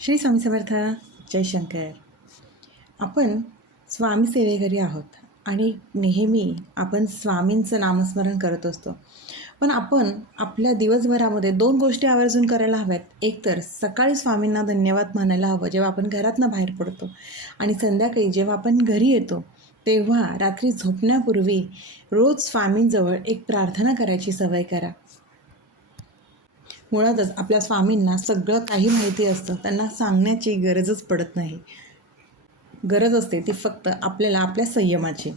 श्री स्वामी समर्थ. जय शंकर. आपण स्वामी सेवेकरी आहोत आणि नेहमी आपण स्वामींचं नामस्मरण करत असतो. पण आपण आपल्या दिवसभरामध्ये 2 गोष्टी आवर्जून करायला हव्यात. एक तर सकाळी स्वामींना धन्यवाद म्हणायला हवं जेव्हा आपण घरातनं बाहेर पडतो, आणि संध्याकाळी जेव्हा आपण घरी येतो तेव्हा रात्री झोपण्यापूर्वी रोज स्वामींजवळ एक प्रार्थना करायची सवय करा. मुळातच आपल्या स्वामींना सगळं काही माहिती असतं, त्यांना सांगण्याची गरजच पडत नाही. गरज असते ती फक्त आपल्याला आपल्या संयमाची.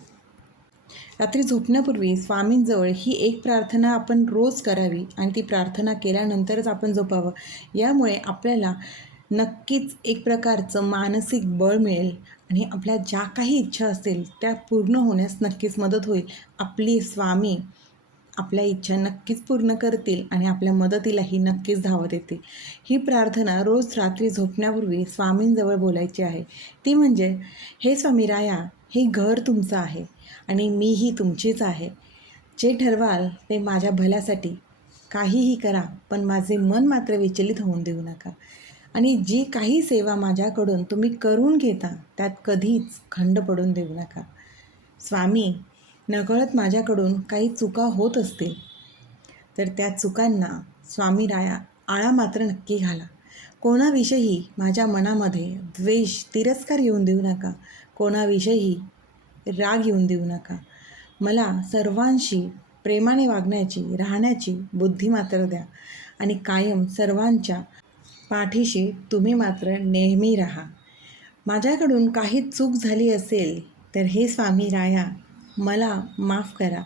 रात्री झोपण्यापूर्वी स्वामींजवळ ही एक प्रार्थना आपण रोज करावी आणि ती प्रार्थना केल्यानंतरच आपण झोपावं. यामुळे आपल्याला नक्कीच एक प्रकारचं मानसिक बळ मिळेल आणि आपल्या ज्या काही इच्छा असतील त्या पूर्ण होण्यास नक्कीच मदत होईल. आपली स्वामी आपल्या इच्छा नक्कीच पूर्ण करतील आणि आपल्या मदतीलाही नक्कीच धावत येतील. ही प्रार्थना रोज रात्री झोपण्यापूर्वी स्वामींजवळ बोलायची आहे. ती म्हणजे, हे स्वामी राया, हे घर तुमचं आहे आणि मीही तुमचीच आहे. जे ठरवाल ते माझ्या भल्यासाठी. काहीही करा, पण माझे मन मात्र विचलित होऊन देऊ नका. आणि जी काही सेवा माझ्याकडून तुम्ही करून घेता त्यात कधीच खंड पडून देऊ नका. स्वामी, नकळत माझ्याकडून काही चुका होत असतील तर त्या चुकांना स्वामी राया आळा मात्र नक्की घाला. कोणाविषयी माझ्या मनामध्ये द्वेष, तिरस्कार येऊन देऊ नका. कोणाविषयी राग येऊन देऊ नका. मला सर्वांशी प्रेमाने वागण्याची, राहण्याची बुद्धी मात्र द्या आणि कायम सर्वांच्या पाठीशी तुम्ही मात्र नेहमी राहा. माझ्याकडून काही चूक झाली असेल तर हे स्वामी राया मला माफ करा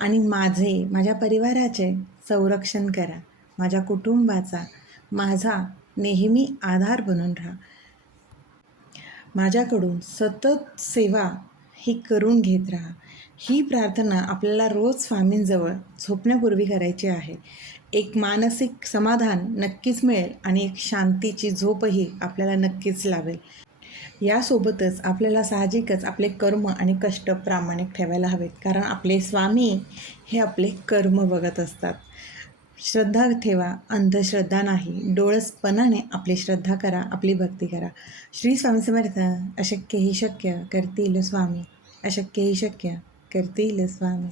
आणि माझ्या परिवाराचे संरक्षण करा. माझ्या कुटुंबाचा माझा नेहमी आधार बनून राहा. माझ्याकडून सतत सेवा ही करून घेत राहा. ही प्रार्थना आपल्याला रोज स्वामींजवळ झोपण्यापूर्वी करायची आहे. एक मानसिक समाधान नक्कीच मिळेल आणि एक शांतीची झोपही आपल्याला नक्कीच लावेल. यासोबतच आपल्याला साहजिकच आपले कर्म आणि कष्ट प्रामाणिक ठेवायला हवेत, कारण आपले स्वामी हे आपले कर्म बघत असतात. श्रद्धा ठेवा, अंधश्रद्धा नाही. डोळसपणाने आपली श्रद्धा करा, आपली भक्ती करा. श्री स्वामी समर्थ. अशक्य ही शक्य करतील स्वामी, अशक्य ही शक्य करतील स्वामी.